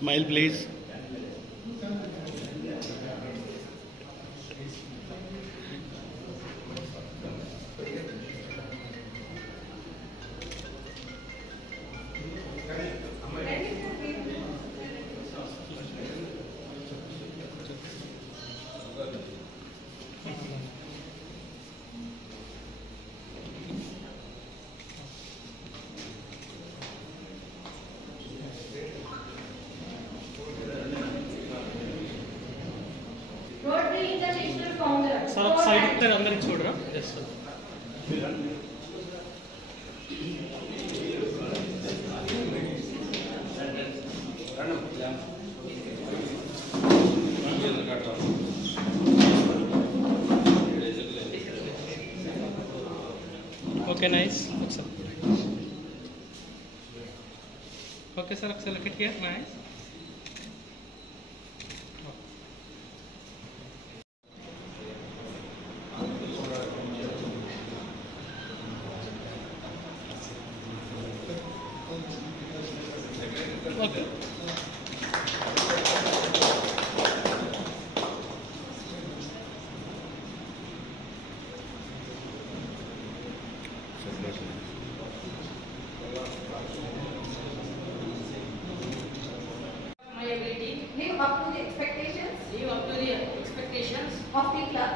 Smile, please. Sir side पे अंदर छोड़ रहा yes sir okay nice okay sir अक्सर लुक किया nice Okay. My ability. Live up to the expectations. Live up to the expectations of the club.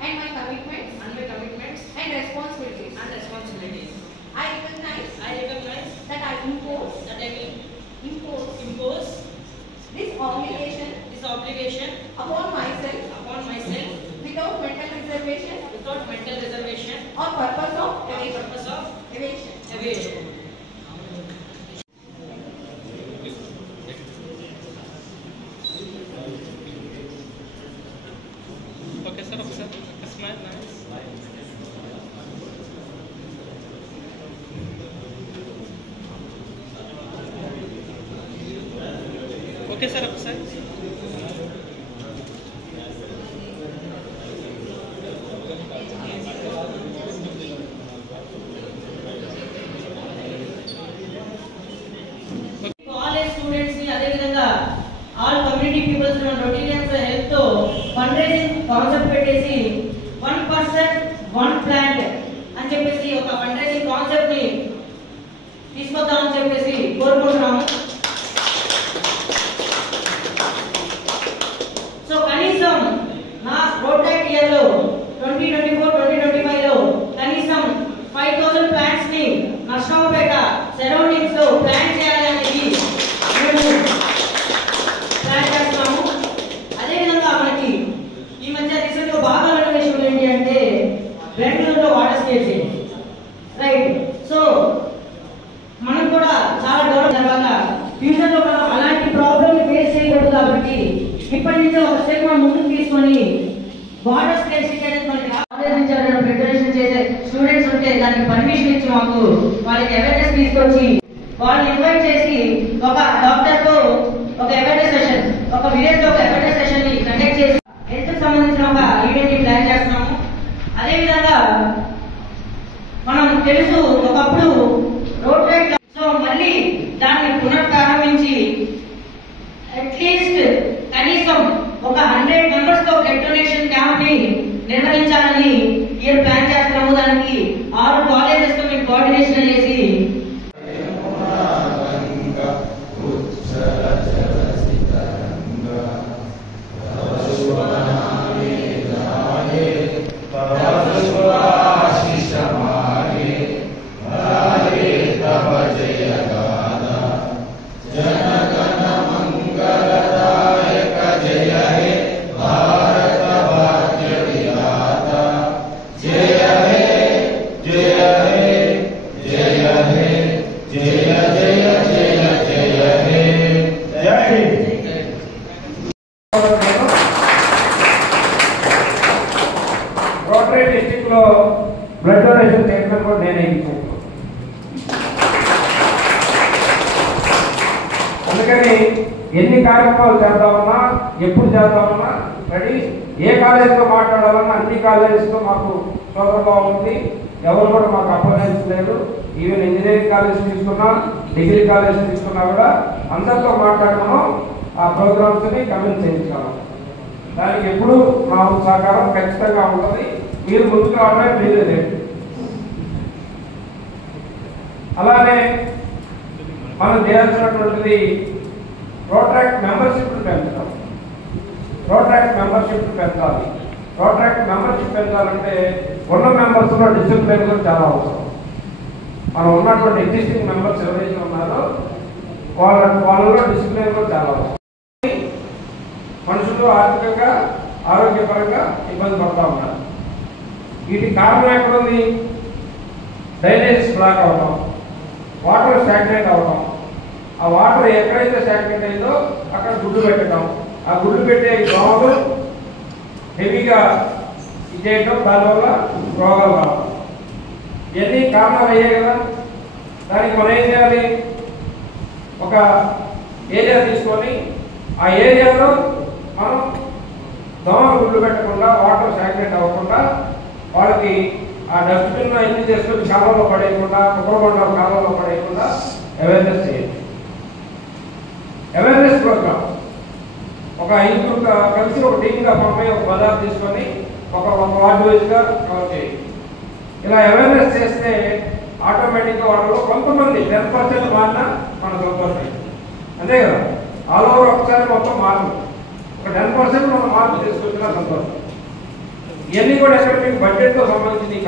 And my commitments. And responsibilities. I recognize. That I will impose this obligation upon myself without mental reservation or purpose of evasion. Okay sir officer smile nice okay sir officer all community people from Rotarians help to fundraising concept పెట్టేసి 1% 1 plant అని చెప్పేసి ఒక fundraising concept ని తీసుకొద్దామని చెప్పేసి కోరుకుంటున్నాము. So కనీసం నా road talk year లో 2024-2025 లో కనీసం 5000 ప్లాంట్స్ ని నర్సరావుపేట సరౌండింగ్స్ లో ప్లాంట్ చేయాలి అనేది మేము ప్లాన్ చేస్తున్నాము. అదేవిధంగా మనకి ఈ మధ్య రీసెంట్ గా బాగా విన్న విషయం ఏంటి అంటే బెంగళూరులో వాటర్ స్కేర్సిటీ రైట్. సో మనం కూడా చాలా డెవలప్ తర్వాత ఫ్యూచర్ లో మనం అలాంటి ప్రాబ్లమ్ ఫేస్ చేయకూడదు కాబట్టి ఇప్పటి నుంచే ఒక స్టెప్ మనం ముందుకు తీసుకొని వాటర్ స్కేర్సిటీ అనేది మనకి ఆలోచించాలని ప్రిపరేషన్ చేసే స్టూడెంట్స్ ఉంటే దానికి పర్మిషన్ ఇచ్చి మాకు వాళ్ళకి అవేర్నెస్ తీసుకొచ్చి వాళ్ళని ఇన్వైట్ చేసి ఒక డాక్టర్ తో ఒక అవేర్నెస్ సెషన్ ఒక విలేజ్ లో ఒక అవేర్నెస్ సెషన్ ని కండక్ట్ చేసి హెల్త్ కి సంబంధించిన ఒక ఈవెంట్ ని ప్లాన్ చేస్తున్నాము. అదే విధంగా మనం తెలుసు ఒకప్పుడు రోడ్ రైడ్ సో మళ్ళీ దాన్ని పునఃప్రారంభించి అట్లీస్ట్ కనీసం ఒక 100 మెంబర్స్ తో బ్లడ్ డొనేషన్ క్యాంప్ ని నిర్వహించాలని ఇయర్ ప్లాన్ చేస్తున్నాము. దానికి 6 కాలేజెస్ తో మేము కోఆర్డినేషన్ చేసి రోటరీ డిస్ట్రిక్ట్ లో బ్లడ్ డొనేషన్ చైర్మన్ కూడా నేనే ఇచ్చాను. అందుకని ఎన్ని కార్యక్రమాలు చేద్దామన్నా ఎప్పుడు చేద్దామన్నా రెడీ. ఏ కాలేజీతో మాట్లాడాలన్నా అన్ని కాలేజెస్తో మాకు సోదరభావం ఉంది. ఎవరు కూడా మాకు అపోనెన్స్ లేదు. ఈవెన్ ఇంజనీరింగ్ కాలేజ్ తీసుకున్నా డిగ్రీ కాలేజ్ తీసుకున్నా కూడా అందరితో మాట్లాడి మనం ఆ ప్రోగ్రామ్స్ని కన్విన్స్ చేయించగలం. దానికి ఎప్పుడు మా సహకారం ఖచ్చితంగా ఉంటుంది. మీరు ముందుకు రావడమే మీరే. అలానే మనం చేయాల్సినటువంటిది రోట్రాక్ట్ మెంబర్షిప్ పెంచడం. రోట్రాక్ట్ మెంబర్షిప్ పెంచాలి. రోట్రాక్ట్ మెంబర్షిప్ పెంచాలంటే ఉన్న మెంబర్స్లో డిసిప్లిన్ కూడా చాలా అవసరం. మనం ఉన్నటువంటి ఎగ్జిస్టింగ్ మెంబర్స్ ఎవరైతే ఉన్నారో వాళ్ళలో డిసిప్లిన్ కూడా చాలా అవసరం. మనుషులు ఆర్థికంగా ఆరోగ్యపరంగా ఇబ్బంది పడుతూ ఉన్నారు. వీటికి కారణం ఎక్కడుంది? డ్రైనేజెస్ బ్లాక్ అవడం, వాటర్ స్టాగ్నేట్ అవడం. ఆ వాటర్ ఎక్కడైతే స్టాగ్నేట్ అయిందో అక్కడ గుడ్డు పెట్టడం, ఆ గుడ్డు పెట్టే దోమలు హెవీగా ఇచ్చేయటం, దానివల్ల రోగాలు రావడం. ఇవన్నీ కారణాలు అయ్యాయి కదా. దానికి మనం ఏం చేయాలి? ఒక ఏరియా తీసుకొని ఆ ఏరియాలో మనం దోమలు గుడ్లు పెట్టకుండా, వాటర్ స్టాగ్నేట్ అవ్వకుండా వాళ్ళకి ఆ డస్ట్బిన్ ఎన్ని చేసుకొని కాలంలో పడేయకుండా, కుక్కలకొండ కాలంలో పడేయకుండా అవేర్నెస్ చేయండి. అవేర్నెస్ ప్రోగ్రామ్ ఒక 5 కలిసి ఒక టీమ్గా పంపి ఒక బజార్ తీసుకొని ఒక వార్డు వైజ్గా కవర్ చేయండి. ఇలా అవేర్నెస్ చేస్తే ఆటోమేటిక్గా వాళ్ళలో కొంతమంది 10% మారినా మన సంతోషం. అంతే కదా. ఆల్ ఓవర్ ఒకసారి మొత్తం మార్పు, ఒక 10% మనం మార్పు తీసుకొచ్చినా సంతోషం. ఇవన్నీ కూడా ఎక్కడ మీకు బడ్జెట్తో సంబంధించి